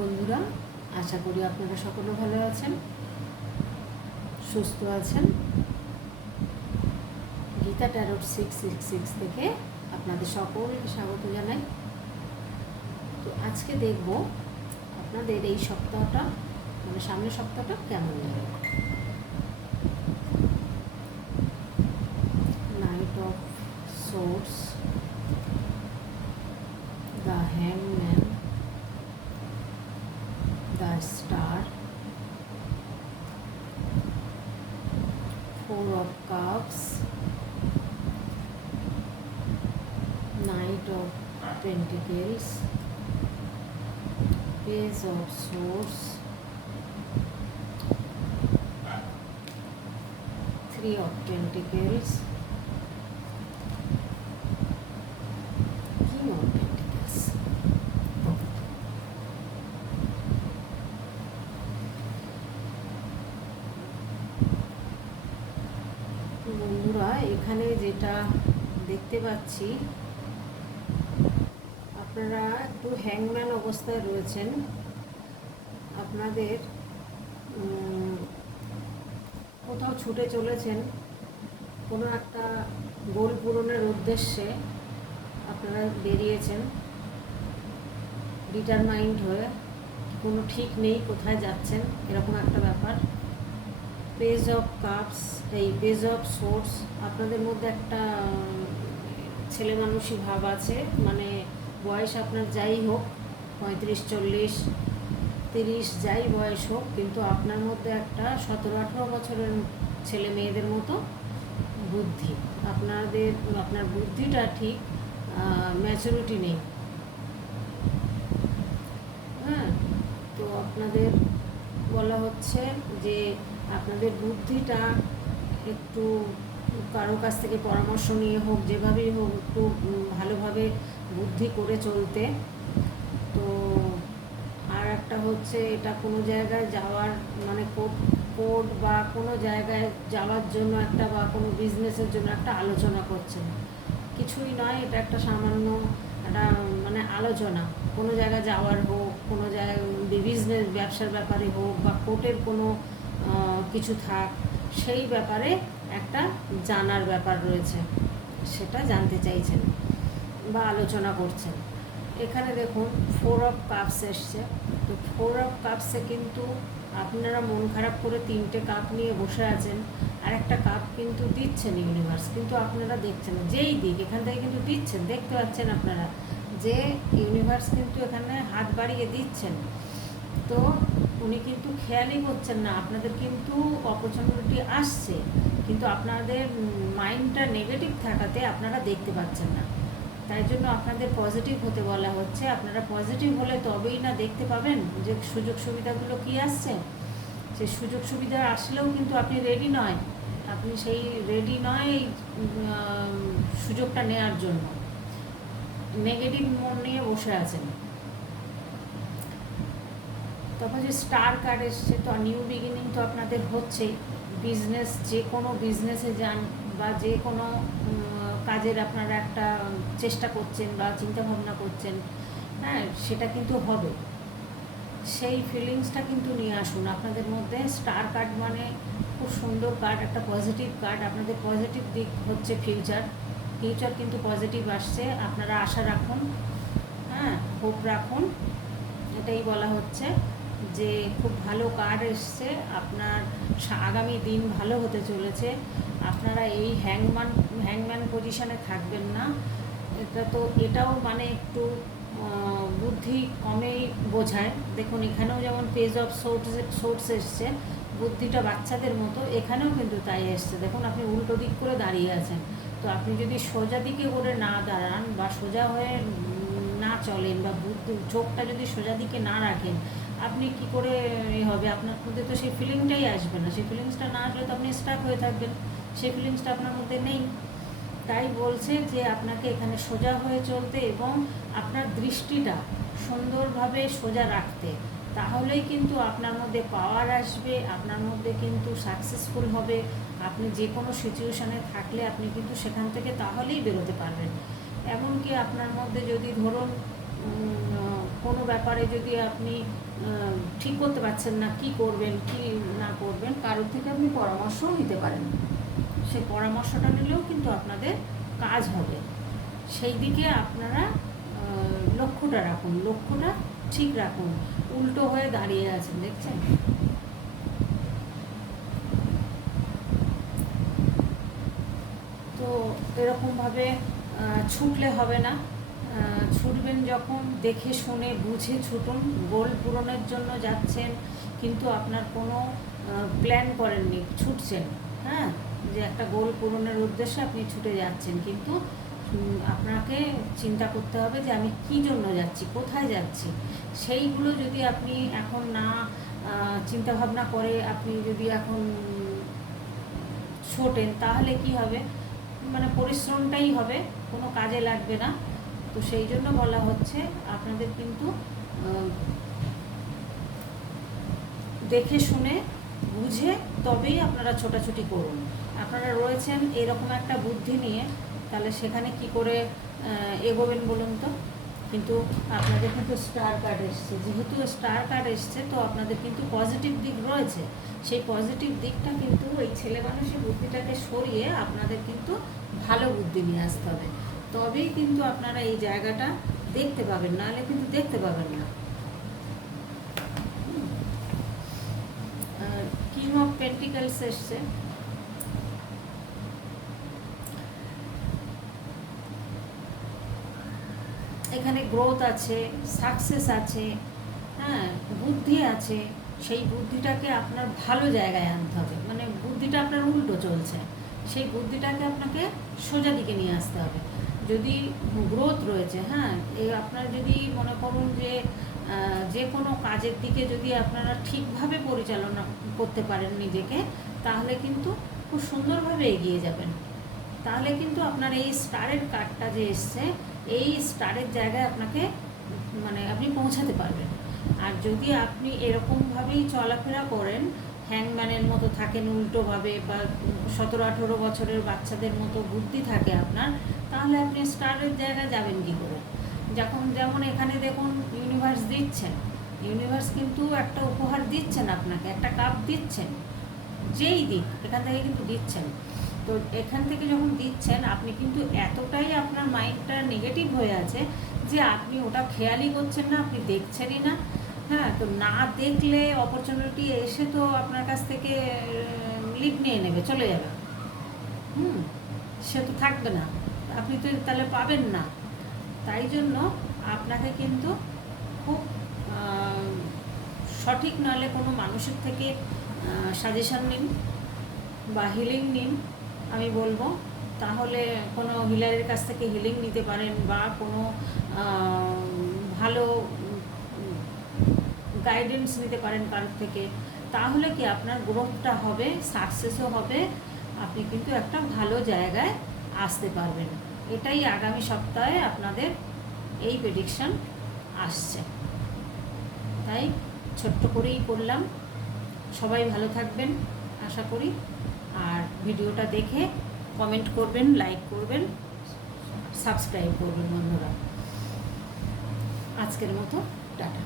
বন্ধুরা, আশা করি আপনারা সকলে ভালো আছেন, সুস্থ আছেন। Geeta tarot six six six থেকে আপনাদের সকলকে স্বাগত জানাই। তো আজকে দেখব আপনাদের এই সপ্তাহটা মানে সামনের সপ্তাহটা কেমন যাবে knight of swords the star. Four of cups. Knight of pentacles. Page of swords. Three of pentacles বন্ধুরা, এখানে যেটা দেখতে পাচ্ছি, আপনারা একটু হ্যাংম্যান অবস্থায় রয়েছেন। আপনাদের কোথাও ছুটে চলেছেন কোনো একটা গোল পূরণের উদ্দেশ্যে আপনারা বেরিয়েছেন। ডিটারমাইন্ড হয়ে, কোনো ঠিক নেই, কোথায় যাচ্ছেন, এরকম একটা ব্যাপার। পেজ অফ কাপস এই পেজ অফ সোর্স আপনাদের মধ্যে একটা ছেলে মানুষই ভাব আছে। মানে বয়স আপনার যাই হোক, পঁয়ত্রিশ, চল্লিশ, তিরিশ, যাই বয়স হোক, কিন্তু আপনার মধ্যে একটা সতেরো, আঠেরো বছরের ছেলে মেয়েদের মতো বুদ্ধি। আপনাদের, আপনার বুদ্ধিটা ঠিক ম্যাচুরিটি নেই। হ্যাঁ তো আপনাদের বলা হচ্ছে যে আপনাদের বুদ্ধিটা একটু কারও কাছ থেকে পরামর্শ নিয়ে হোক, যেভাবেই হোক, একটু ভালোভাবে বুদ্ধি করে চলতে। তো আর একটা হচ্ছে এটা কোনো জায়গায় যাওয়ার মানে কোর্ট বা কোনো জায়গায় যাওয়ার জন্য একটা বা কোনো বিজনেসের জন্য একটা আলোচনা করছেন। কিছুই নয়, এটা একটা সামান্য একটা মানে আলোচনা। কোনো জায়গায় যাওয়ার হোক, কোনো জায়গায় বিজনেস ব্যবসার ব্যাপারে হোক বা কোর্টের কোনো কিছু থাক, সেই ব্যাপারে একটা জানার ব্যাপার রয়েছে। সেটা জানতে চাইছেন বা আলোচনা করছেন। এখানে দেখুন ফোর অফ কাপস এসছে। তো ফোর অফ কাপসে কিন্তু আপনারা মন খারাপ করে তিনটে কাপ নিয়ে বসে আছেন। আর একটা কাপ কিন্তু দিচ্ছেন ইউনিভার্স কিন্তু আপনারা দেখছেন যেই দিক, এখান থেকে কিন্তু দিচ্ছেন, দেখতে পাচ্ছেন আপনারা যে ইউনিভার্স কিন্তু এখানে হাত বাড়িয়ে দিচ্ছেন। তো উনি কিন্তু খেয়ালই করছেন না। আপনাদের কিন্তু অপরচুনিটি আসছে, কিন্তু আপনাদের মাইন্ডটা নেগেটিভ থাকাতে আপনারা দেখতে পাচ্ছেন না। তাই জন্য আপনাদের পজিটিভ হতে বলা হচ্ছে। আপনারা পজিটিভ হলে তবেই না দেখতে পাবেন যে সুযোগ সুবিধাগুলো কি আসছে। সে সুযোগ সুবিধা আসলেও কিন্তু আপনি রেডি নয়। আপনি সেই রেডি নয় সুযোগটা নেওয়ার জন্য। নেগেটিভ মন নিয়ে বসে আছেন। তারপর যে স্টার কার্ড এসছে, তো নিউ বিগিনিং তো আপনাদের হচ্ছেই। বিজনেস যে কোনো বিজনেসে যান বা যে কোনো কাজের আপনারা একটা চেষ্টা করছেন বা চিন্তা ভাবনা করছেন হ্যাঁ সেটা কিন্তু হবে। সেই ফিলিংসটা কিন্তু নিয়ে আসুন। আপনাদের মধ্যে স্টার কার্ড মানে খুব সুন্দর কার্ড, একটা পজিটিভ কার্ড। আপনাদের পজিটিভ দিক হচ্ছে ফিউচার ফিউচার কিন্তু পজিটিভ আসছে। আপনারা আশা রাখুন হ্যাঁ হোপ রাখুন। এটাই বলা হচ্ছে। যে খুব ভালো কার্ড এসছে, আপনার আগামী দিন ভালো হতে চলেছে। আপনারা এই হ্যাংম্যান হ্যাংম্যান পজিশনে থাকবেন না। এটা তো, এটাও মানে একটু বুদ্ধি কমেই বোঝায়। দেখুন, এখানেও যেমন পেজ অফ সোর্স সোর্স এসছে, বুদ্ধিটা বাচ্চাদের মতো, এখানেও কিন্তু তাই এসছে। দেখুন, আপনি উল্টো দিক করে দাঁড়িয়ে আছেন। তো আপনি যদি সোজা দিকে করে না দাঁড়ান বা সোজা হয়ে না চলেন বা চোখটা যদি সোজা দিকে না রাখেন আপনি কি করে এ হবে? আপনার মধ্যে তো সেই ফিলিংটাই আসবে না। সেই ফিলিংসটা না আসলে তো আপনি স্টাক হয়ে থাকবেন। সেই ফিলিংসটা আপনার মধ্যে নেই। তাই বলছে যে আপনাকে এখানে সোজা হয়ে চলতে এবং আপনার দৃষ্টিটা সুন্দরভাবে সোজা রাখতে। তাহলেই কিন্তু আপনার মধ্যে পাওয়ার আসবে, আপনার মধ্যে কিন্তু সাকসেসফুল হবে। আপনি যে কোনো সিচুয়েশানে থাকলে আপনি কিন্তু সেখান থেকে তাহলেই বেরোতে পারবেন। এমনকি আপনার মধ্যে যদি ধরুন কোনো ব্যাপারে যদি আপনি ঠিক করতে পারছেন না কি করবেন, কি না করবেন, কারোর থেকে আপনি পরামর্শও নিতে পারেন। সেই পরামর্শটা নিলেও কিন্তু আপনাদের কাজ হবে। সেই দিকে আপনারা লক্ষ্যটা রাখুন, লক্ষ্যটা ঠিক রাখুন। উল্টো হয়ে দাঁড়িয়ে আছেন, দেখছেন? তো এরকমভাবে ছুটলে হবে না। ছুটবেন যখন, দেখে শুনে বুঝে ছুটুন, গোল পূরণের জন্য যাচ্ছেন, কিন্তু আপনার কোনো প্ল্যান করেননি, ছুটছেন হ্যাঁ? যে একটা গোল পূরণের উদ্দেশ্যে আপনি ছুটে যাচ্ছেন, কিন্তু আপনাকে চিন্তা করতে হবে যে আমি কী জন্য যাচ্ছি, কোথায় যাচ্ছি? সেইগুলো যদি আপনি এখন না চিন্তা ভাবনা করে আপনি যদি এখন ছোটেন, তাহলে কি হবে? মানে পরিশ্রমটাই হবে, কোনো কাজে লাগবে না। তো সেই জন্য বলা হচ্ছে আপনাদের কিন্তু দেখে শুনে, বুঝে তবেই আপনারা ছোটাছুটি করুন। আপনারা রয়েছেন এরকম একটা বুদ্ধি নিয়ে, তাহলে সেখানে কি করে এগোবেন বলুন তো? কিন্তু আপনাদের কিন্তু স্টার কার্ড এসছে। যেহেতু স্টার কার্ড এসছে, তো আপনাদের কিন্তু পজিটিভ দিক রয়েছে। সেই পজিটিভ দিকটা কিন্তু ওই ছেলে মানুষের বুদ্ধিটাকে সরিয়ে আপনাদের কিন্তু ভালো বুদ্ধি নিয়ে আসতে হবে। তবেই কিন্তু আপনারা এই জায়গাটা দেখতে পাবেন, নাহলে কিন্তু দেখতে পাবেন না। কিং অফ পেন্টিকালস এসছে। এখানে গ্রোথ আছে সাকসেস আছে হ্যাঁ বুদ্ধি আছে, সেই বুদ্ধিটাকে আপনার ভালো জায়গায় আনতে হবে। মানে বুদ্ধিটা আপনার উল্টো চলছে, সেই বুদ্ধিটাকে আপনাকে সোজা দিকে নিয়ে আসতে হবে। যদি গ্রোথ রয়েছে হ্যাঁ আপনার যদি মনে করুন যে যে কোনো কাজের দিকে যদি আপনারা ঠিকভাবে পরিচালনা করতে পারেন নিজেকে, তাহলে কিন্তু খুব সুন্দরভাবে এগিয়ে যাবেন। তাহলে কিন্তু আপনার এই স্টারের কার্ডটা যে এসছে, এই স্টারের জায়গায় আপনাকে মানে আপনি পৌঁছাতে পারবেন। আর যদি আপনি এরকমভাবেই চলাফেরা করেন হ্যাংম্যানের মতো থাকেন, উল্টোভাবে বা সতেরো আঠেরো বছরের বাচ্চাদের মতো বুদ্ধি থাকে আপনার, তাহলে আপনি স্টারের জায়গায় যাবেন কী করে? যখন যেমন এখানে দেখুন ইউনিভার্স দিচ্ছেন, ইউনিভার্স কিন্তু একটা উপহার দিচ্ছেন আপনাকে, একটা কাপ দিচ্ছেন, যেই দিক, এখান থেকে কিন্তু দিচ্ছেন। তো এখান থেকে যখন দিচ্ছেন, আপনি কিন্তু এতটাই আপনার মাইন্ডটা নেগেটিভ হয়ে আছে যে আপনি ওটা খেয়ালই করছেন না, আপনি দেখছেনই না। হ্যাঁ তো না দেখলে অপরচুনিটি এসে তো আপনার কাছ থেকে লিপ নিয়ে নেবে, চলে যাবে। হুম, সে তো থাকবে না। আপনি তো তাহলে পাবেন না। তাই জন্য আপনাকে কিন্তু খুব সঠিক নাহলে কোনো মানুষের থেকে সাজেশন নিন বা হিলিং নিন, আমি বলব। তাহলে কোনো হিলারের কাছ থেকে হিলিং নিতে পারেন বা কোনো গাইডেন্স নিতে পারেন কারোর থেকে, তাহলে কি আপনার গ্রোথটা হবে সাকসেসও হবে, আপনি কিন্তু একটা ভালো জায়গায় আসতে পারবেন। এটাই আগামী সপ্তাহে আপনাদের এই প্রেডিকশন আসছে। তাই ছোট্ট করেই করলাম। সবাই ভালো থাকবেন, আশা করি। আর ভিডিওটা দেখে কমেন্ট করবেন লাইক করবেন সাবস্ক্রাইব করবেন বন্ধুরা। আজকের মতো, টাটা।